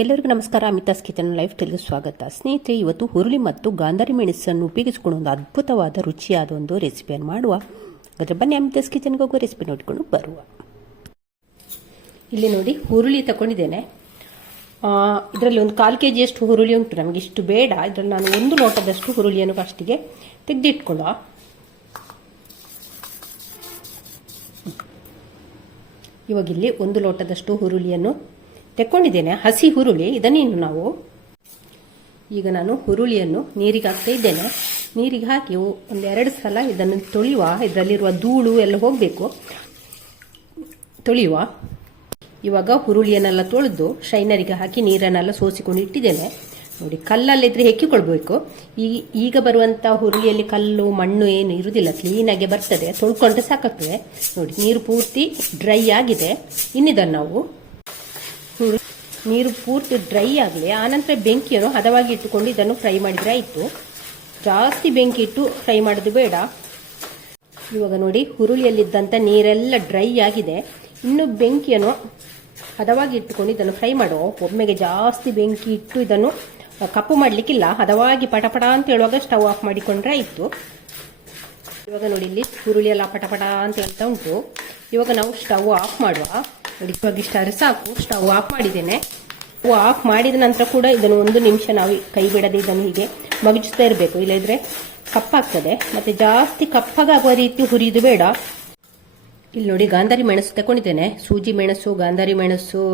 ಎಲ್ಲರಿಗೂ ನಮಸ್ಕಾರ. Amitha's kitchen life ಟೆಲ್ಗೆ ಸ್ವಾಗತ. ಸ್ನೇಹಿತರೆ, ಇವತ್ತು ಹುರುಳಿ ಮತ್ತು ಗಾಂಧಾರಿ ಮೆಣಸನ್ನು ಉಪಯೋಗಿಸಿಕೊಂಡು ಒಂದು ಅದ್ಭುತವಾದ, ರುಚಿಯಾದ ಒಂದು ರೆಸಿಪಿಯನ್ನು ಮಾಡುವ. ಅದರ ಬನ್ನಿ ಅಮಿತಾಸ್ ಕಿಚನ್ಗೆ ಹೋಗುವ ರೆಸಿಪಿ ನೋಡಿಕೊಂಡು ಬರುವ. ಇಲ್ಲಿ ನೋಡಿ, ಹುರುಳಿ ತಗೊಂಡಿದ್ದೇನೆ. ಇದರಲ್ಲಿ ಒಂದು ಕಾಲು ಕೆ ಜಿಯಷ್ಟು ಹುರುಳಿ ಉಂಟು. ನಮಗೆ ಇಷ್ಟು ಬೇಡ. ಇದರಲ್ಲಿ ನಾನು ಒಂದು ಲೋಟದಷ್ಟು ಹುರುಳಿಯನ್ನು ಫಸ್ಟಿಗೆ ತೆಗೆದಿಟ್ಕೊಳ್ಳುವ. ಇವಾಗಿಲ್ಲಿ ಒಂದು ಲೋಟದಷ್ಟು ಹುರುಳಿಯನ್ನು ತೆಕ್ಕೊಂಡಿದ್ದೇನೆ. ಹಸಿ ಹುರುಳಿ ಇದನ್ನೇನು ನಾವು ಈಗ ನಾನು ಹುರುಳಿಯನ್ನು ನೀರಿಗೆ ಹಾಕ್ತಾ ಇದ್ದೇನೆ. ನೀರಿಗೆ ಹಾಕಿ ಒಂದೆರಡು ಸಲ ಇದನ್ನು ತೊಳೆಯುವ, ಇದರಲ್ಲಿರುವ ಧೂಳು ಎಲ್ಲ ಹೋಗಬೇಕು. ತೊಳೆಯುವ. ಇವಾಗ ಹುರುಳಿಯನ್ನೆಲ್ಲ ತೊಳೆದು ಶೈನರಿಗೆ ಹಾಕಿ ನೀರನ್ನೆಲ್ಲ ಸೋಸಿಕೊಂಡು ಇಟ್ಟಿದ್ದೇನೆ. ನೋಡಿ ಕಲ್ಲಲ್ಲಿದ್ದರೆ ಹೆಕ್ಕಿಕೊಳ್ಬೇಕು. ಈ ಈಗ ಬರುವಂಥ ಹುರುಳಿಯಲ್ಲಿ ಕಲ್ಲು, ಮಣ್ಣು ಏನು ಇರುವುದಿಲ್ಲ ಕ್ಲೀನಾಗಿ ಬರ್ತದೆ. ತೊಳ್ಕೊಂಡ್ರೆ ಸಾಕಾಗ್ತದೆ. ನೋಡಿ, ನೀರು ಪೂರ್ತಿ ಡ್ರೈ ಆಗಿದೆ. ಇನ್ನಿದನ್ನು ನಾವು ಹುರು ನೀರು ಪೂರ್ತಿ ಡ್ರೈ ಆಗಲಿ ಆನಂತರ ಬೆಂಕಿಯನ್ನು ಹದವಾಗಿ ಇಟ್ಟುಕೊಂಡು ಇದನ್ನು ಫ್ರೈ ಮಾಡಿದರೆ ಆಯಿತು. ಜಾಸ್ತಿ ಬೆಂಕಿ ಇಟ್ಟು ಫ್ರೈ ಮಾಡೋದು ಬೇಡ. ಇವಾಗ ನೋಡಿ ಹುರುಳಿಯಲ್ಲಿದ್ದಂಥ ನೀರೆಲ್ಲ ಡ್ರೈ ಆಗಿದೆ. ಇನ್ನು ಬೆಂಕಿಯನ್ನು ಹದವಾಗಿ ಇಟ್ಟುಕೊಂಡು ಇದನ್ನು ಫ್ರೈ ಮಾಡುವ ಒಮ್ಮೆಗೆ ಜಾಸ್ತಿ ಬೆಂಕಿ ಇಟ್ಟು ಇದನ್ನು ಕಪ್ಪು ಮಾಡಲಿಕ್ಕಿಲ್ಲ, ಹದವಾಗಿ ಪಟಪಟ ಅಂತ ಹೇಳುವಾಗ ಸ್ಟವ್ ಆಫ್ ಮಾಡಿಕೊಂಡ್ರೆ ಆಯಿತು. ಇವಾಗ ನೋಡಿ ಇಲ್ಲಿ ಹುರುಳಿ ಎಲ್ಲ ಪಟಪಟ ಅಂತ ಹೇಳ್ತಾ ಉಂಟು. ಇವಾಗ ನಾವು ಸ್ಟವ್ ಆಫ್ ಮಾಡುವ. ನೋಡಿ ಇವಾಗ ಸಾಕು. ಸ್ಟವ್ ಆಫ್ ಮಾಡಿದ್ದೇನೆ. ಆಫ್ ಮಾಡಿದ ನಂತರ ಕೂಡ ಇದನ್ನು ಒಂದು ನಿಮಿಷ ನಾವು ಕೈ ಬಿಡದೆ ಇದನ್ನು ಹೀಗೆ ಮಗಿಸ್ತಾ ಇರಬೇಕು. ಇಲ್ಲದ್ರೆ ಕಪ್ಪಾಗ್ತದೆ. ಮತ್ತೆ ಜಾಸ್ತಿ ಕಪ್ಪಗಾಗುವ ರೀತಿ ಹುರಿಯುದು ಬೇಡ. ಇಲ್ಲಿ ನೋಡಿ ಗಾಂಧಾರಿ ಮೆಣಸು ತಗೊಂಡಿದ್ದೇನೆ ಸೂಜಿ ಮೆಣಸು, ಗಾಂಧಾರಿ ಮೆಣಸು,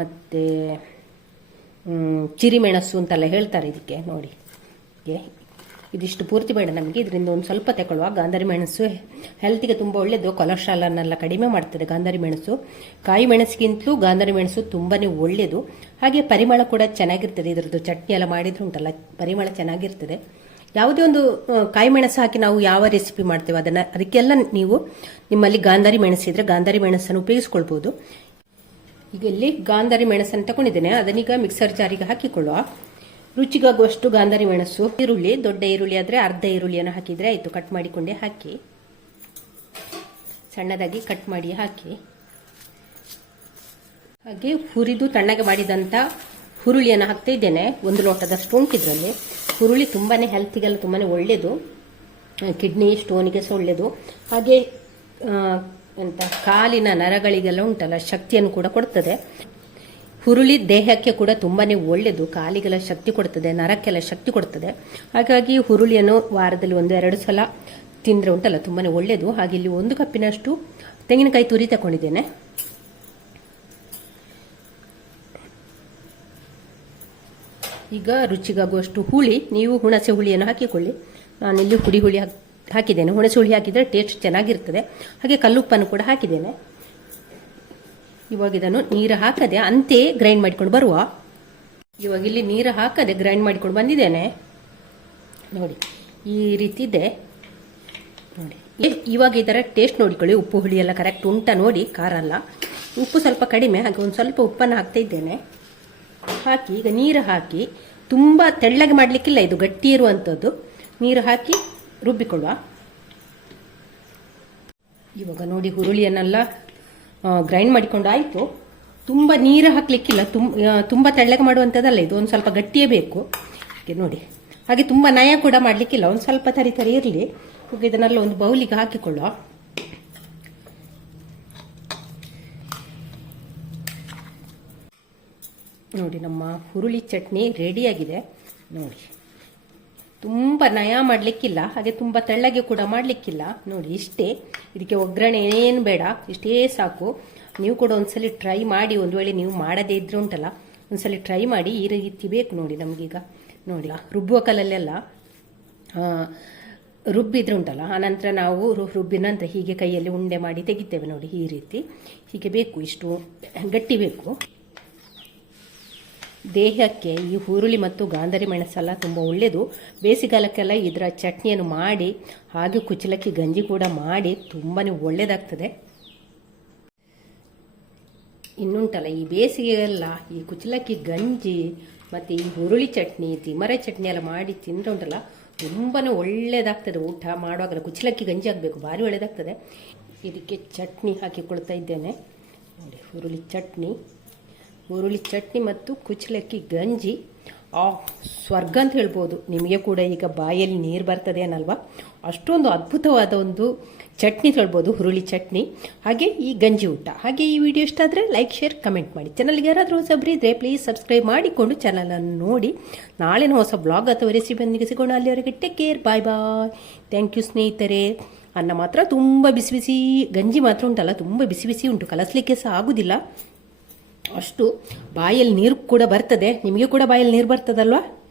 ಮತ್ತು ಚಿರಿ ಮೆಣಸು ಅಂತೆಲ್ಲ ಹೇಳ್ತಾರೆ ಇದಕ್ಕೆ ನೋಡಿ. ಇದಿಷ್ಟು ಪೂರ್ತಿ ಬೇಡ ನಮಗೆ. ಇದರಿಂದ ಒಂದು ಸ್ವಲ್ಪ ತಗೊಳ್ಳುವ. ಗಾಂಧಾರಿ ಮೆಣಸು ಹೆಲ್ತಿಗೆ ತುಂಬ ಒಳ್ಳೆಯದು ಕೊಲೆಸ್ಟ್ರಾಲನ್ನೆಲ್ಲ ಕಡಿಮೆ ಮಾಡ್ತದೆ ಗಾಂಧಾರಿ ಮೆಣಸು. ಕಾಯಿ ಮೆಣಸಿಗಿಂತಲೂ ಗಾಂಧಾರಿ ಮೆಣಸು ತುಂಬಾ ಒಳ್ಳೆಯದು ಹಾಗೆ ಪರಿಮಳ ಕೂಡ ಚೆನ್ನಾಗಿರ್ತದೆ. ಇದರದ್ದು ಚಟ್ನಿ ಎಲ್ಲ ಮಾಡಿದ್ರು ಉಂಟಲ್ಲ, ಪರಿಮಳ ಚೆನ್ನಾಗಿರ್ತದೆ. ಯಾವುದೇ ಒಂದು ಕಾಯಿ ಮೆಣಸು ಹಾಕಿ ನಾವು ಯಾವ ರೆಸಿಪಿ ಮಾಡ್ತೇವೆ, ಅದನ್ನು, ಅದಕ್ಕೆಲ್ಲ ನೀವು ನಿಮ್ಮಲ್ಲಿ ಗಾಂಧಾರಿ ಮೆಣಸಿದ್ರೆ ಗಾಂಧಾರಿ ಮೆಣಸನ್ನು ಉಪಯೋಗಿಸ್ಕೊಳ್ಬೋದು. ಈಗ ಇಲ್ಲಿ ಗಾಂಧಾರಿ ಮೆಣಸನ್ನು ತಗೊಂಡಿದ್ದೇನೆ. ಅದನ್ನೀಗ ಮಿಕ್ಸರ್ ಜಾರಿಗೆ ಹಾಕಿಕೊಳ್ಳುವ. ರುಚಿಗಾಗುವಷ್ಟು ಗಾಂಧಾರಿ ಮೆಣಸು, ಈರುಳ್ಳಿ, ದೊಡ್ಡ ಈರುಳ್ಳಿ ಆದರೆ ಅರ್ಧ ಈರುಳ್ಳಿಯನ್ನು ಹಾಕಿದರೆ ಆಯಿತು. ಕಟ್ ಮಾಡಿಕೊಂಡೆ ಹಾಕಿ. ಸಣ್ಣದಾಗಿ ಕಟ್ ಮಾಡಿ ಹಾಕಿ. ಹಾಗೆ ಹುರಿದು ತಣ್ಣಗೆ ಮಾಡಿದಂಥ ಹುರುಳಿಯನ್ನು ಹಾಕ್ತಾ ಇದ್ದೇನೆ. ಒಂದು ಲೋಟದಷ್ಟು ಉಂಟಿದ್ರಲ್ಲಿ ಹುರುಳಿ ತುಂಬಾ ಹೆಲ್ತಿಗೆಲ್ಲ ತುಂಬಾ ಒಳ್ಳೆಯದು. ಕಿಡ್ನಿ ಸ್ಟೋನಿಗೆ ಸಹ ಒಳ್ಳೆಯದು. ಹಾಗೆ ಎಂತ ಕಾಲಿನ ನರಗಳಿಗೆಲ್ಲ ಉಂಟಲ್ಲ, ಶಕ್ತಿಯನ್ನು ಕೂಡ ಕೊಡ್ತದೆ. ಹುರುಳಿ ದೇಹಕ್ಕೆ ಕೂಡ ತುಂಬಾ ಒಳ್ಳೆಯದು ಕಾಲಿಗೆಲ್ಲ ಶಕ್ತಿ ಕೊಡ್ತದೆ, ನರಕ್ಕೆಲ್ಲ ಶಕ್ತಿ ಕೊಡ್ತದೆ. ಹಾಗಾಗಿ ಹುರುಳಿಯನ್ನು ವಾರದಲ್ಲಿ ಒಂದು ಎರಡು ಸಲ ತಿಂದರೆ ಉಂಟಲ್ಲ, ತುಂಬಾನೇ ಒಳ್ಳೆಯದು ಹಾಗೆ ಇಲ್ಲಿ ಒಂದು ಕಪ್ಪಿನಷ್ಟು ತೆಂಗಿನಕಾಯಿ ತುರಿ ತಗೊಂಡಿದ್ದೇನೆ ಈಗ ರುಚಿಗಾಗುವಷ್ಟು ಹುಳಿ, ನೀವು ಹುಣಸೆ ಹುಳಿಯನ್ನು ಹಾಕಿಕೊಳ್ಳಿ. ನಾನಿಲ್ಲಿ ಹುಡಿ ಹುಳಿ ಹಾಕಿದ್ದೇನೆ. ಹುಣಸೆ ಹುಳಿ ಹಾಕಿದರೆ ಟೇಸ್ಟ್ ಚೆನ್ನಾಗಿರ್ತದೆ. ಹಾಗೆ ಕಲ್ಲುಪ್ಪನ್ನು ಕೂಡ ಹಾಕಿದ್ದೇನೆ. ಇವಾಗ ಇದನ್ನು ನೀರು ಹಾಕದೆ ಅಂತೆ ಗ್ರೈಂಡ್ ಮಾಡಿಕೊಂಡು ಬರುವ. ಇವಾಗ ಇಲ್ಲಿ ನೀರು ಹಾಕದೆ ಗ್ರೈಂಡ್ ಮಾಡಿಕೊಂಡು ಬಂದಿದ್ದೇನೆ. ನೋಡಿ, ಈ ರೀತಿ ಇದೆ ನೋಡಿ ಇವಾಗ ಇದರ ಟೇಸ್ಟ್ ನೋಡಿಕೊಳ್ಳಿ ಉಪ್ಪು, ಹುಳಿ ಎಲ್ಲ ಕರೆಕ್ಟ್ ಉಂಟ ನೋಡಿ, ಖಾರ ಅಲ್ಲ. ಉಪ್ಪು ಸ್ವಲ್ಪ ಕಡಿಮೆ, ಹಾಗೆ ಒಂದು ಸ್ವಲ್ಪ ಉಪ್ಪನ್ನು ಹಾಕ್ತಾ ಇದ್ದೇನೆ. ಹಾಕಿ, ಈಗ ನೀರು ಹಾಕಿ, ತುಂಬ ತೆಳ್ಳಗೆ ಮಾಡಲಿಕ್ಕಿಲ್ಲ ಇದು, ಗಟ್ಟಿ ಇರುವಂಥದ್ದು ನೀರು ಹಾಕಿ ರುಬ್ಬಿಕೊಳ್ಳುವ. ಇವಾಗ ನೋಡಿ, ಹುರುಳಿಯನ್ನೆಲ್ಲ ಗ್ರೈಂಡ್ ಮಾಡಿಕೊಂಡು ಆಯಿತು ತುಂಬ ನೀರು ಹಾಕಲಿಕ್ಕಿಲ್ಲ. ತುಂಬ ತುಂಬ ತೆಳ್ಳಗೆ ಮಾಡುವಂಥದ್ದಲ್ಲ ಇದು. ಒಂದು ಸ್ವಲ್ಪ ಗಟ್ಟಿಯೇ ಬೇಕು. ನೋಡಿ. ಹಾಗೆ ತುಂಬ ನಯ ಕೂಡ ಮಾಡಲಿಕ್ಕಿಲ್ಲ. ಒಂದು ಸ್ವಲ್ಪ ತರಿ ತರಿ ಇರಲಿ. ಹೋಗಿ ಇದನ್ನೆಲ್ಲ ಒಂದು ಬೌಲಿಗೆ ಹಾಕಿಕೊಳ್ಳುವ ನೋಡಿ, ನಮ್ಮ ಹುರುಳಿ ಚಟ್ನಿ ರೆಡಿಯಾಗಿದೆ ನೋಡಿ. ತುಂಬ ನಯ ಮಾಡಲಿಕ್ಕಿಲ್ಲ, ಹಾಗೆ ತುಂಬ ತೆಳ್ಳಗೆ ಕೂಡ ಮಾಡಲಿಕ್ಕಿಲ್ಲ. ನೋಡಿ, ಇಷ್ಟೇ. ಇದಕ್ಕೆ ಒಗ್ಗರಣೆ ಏನು ಬೇಡ, ಇಷ್ಟೇ ಸಾಕು. ನೀವು ಕೂಡ ಒಂದ್ಸಲಿ ಟ್ರೈ ಮಾಡಿ, ಒಂದು ವೇಳೆ ನೀವು ಮಾಡದೇ ಇದ್ರೆ ಉಂಟಲ್ಲ, ಒಂದ್ಸಲಿ ಟ್ರೈ ಮಾಡಿ, ಈ ರೀತಿ ಬೇಕು ನೋಡಿ ನಮಗೀಗ. ನೋಡಿ ರುಬ್ಬುವ ಕಲಲ್ಲೆಲ್ಲ ರುಬ್ಬಿದ್ರೆ ಉಂಟಲ್ಲ ಆನಂತರ ನಾವು ರುಬ್ಬಿದ ನಂತರ ಹೀಗೆ ಕೈಯಲ್ಲಿ ಉಂಡೆ ಮಾಡಿ ತೆಗಿತೇವೆ ನೋಡಿ, ಈ ರೀತಿ. ಹೀಗೆ ಬೇಕು, ಇಷ್ಟು ಗಟ್ಟಿ ಬೇಕು. ದೇಹಕ್ಕೆ ಈ ಹುರುಳಿ ಮತ್ತು ಗಾಂಧರಿ ಮೆಣಸೆಲ್ಲ ತುಂಬ ಒಳ್ಳೆಯದು ಬೇಸಿಗೆಗಾಲಕ್ಕೆಲ್ಲ ಇದರ ಚಟ್ನಿಯನ್ನು ಮಾಡಿ, ಹಾಗೆ ಕುಚಲಕ್ಕಿ ಗಂಜಿ ಕೂಡ ಮಾಡಿ ತುಂಬಾ ಒಳ್ಳೆಯದಾಗ್ತದೆ ಇನ್ನುಂಟಲ್ಲ, ಈ ಬೇಸಿಗೆಲ್ಲ ಈ ಕುಚಲಕ್ಕಿ ಗಂಜಿ ಮತ್ತು ಈ ಹುರುಳಿ ಚಟ್ನಿ, ತಿಮರೆ ಚಟ್ನಿ ಎಲ್ಲ ಮಾಡಿ ತಿಂದರೆ ಉಂಟಲ್ಲ ತುಂಬಾ ಒಳ್ಳೆಯದಾಗ್ತದೆ ಊಟ ಮಾಡುವಾಗಲ್ಲ ಕುಚಲಕ್ಕಿ ಗಂಜಿ ಆಗಬೇಕು ಭಾರಿ ಒಳ್ಳೆಯದಾಗ್ತದೆ ಇದಕ್ಕೆ ಚಟ್ನಿ ಹಾಕಿಕೊಳ್ತಾ ಇದ್ದೇನೆ. ನೋಡಿ, ಹುರುಳಿ ಚಟ್ನಿ. ಹುರುಳಿ ಚಟ್ನಿ ಮತ್ತು ಕುಚ್ಚಲಕ್ಕಿ ಗಂಜಿ. ಆ, ಸ್ವರ್ಗ ಅಂತ ಹೇಳ್ಬೋದು. ನಿಮಗೆ ಕೂಡ ಈಗ ಬಾಯಲ್ಲಿ ನೀರು ಬರ್ತದೆ ಅನ್ನಲ್ವಾ? ಅಷ್ಟೊಂದು ಅದ್ಭುತವಾದ ಒಂದು ಚಟ್ನಿ ಹೇಳ್ಬೋದು, ಹುರುಳಿ ಚಟ್ನಿ. ಹಾಗೆ ಈ ಗಂಜಿ ಊಟ. ಹಾಗೆ ಈ ವಿಡಿಯೋ ಇಷ್ಟ ಆದರೆ ಲೈಕ್, ಶೇರ್, ಕಮೆಂಟ್ ಮಾಡಿ. ಚಾನಲ್ಗೆ ಯಾರಾದರೂ ಹೊಸಬ್ರಿದ್ರೆ ಪ್ಲೀಸ್ ಸಬ್ಸ್ಕ್ರೈಬ್ ಮಾಡಿಕೊಂಡು ಚಾನಲನ್ನು ನೋಡಿ. ನಾಳಿನ ಹೊಸ ಬ್ಲಾಗ್ ಅಥವಾ ರೆಸಿಪಿಯೊಂದಿಗೆ ಸಿಗೋಣ ಅಲ್ಲಿವರೆಗೆ take care bye bye thank you ಸ್ನೇಹಿತರೆ. ಅನ್ನ ಮಾತ್ರ ತುಂಬ ಬಿಸಿ ಬಿಸಿ, ಗಂಜಿ ಮಾತ್ರ ಉಂಟಲ್ಲ, ತುಂಬ ಬಿಸಿ ಬಿಸಿ ಉಂಟು. ಕಲಸಲಿಕ್ಕೆ ಸಹ ಆಗುದಿಲ್ಲ. ಅಷ್ಟು ಬಾಯಲ್ಲಿ ನೀರು ಕೂಡ ಬರ್ತದೆ. ನಿಮಗೆ ಕೂಡ ಬಾಯಲ್ಲಿ ನೀರು ಬರ್ತದಲ್ವಾ?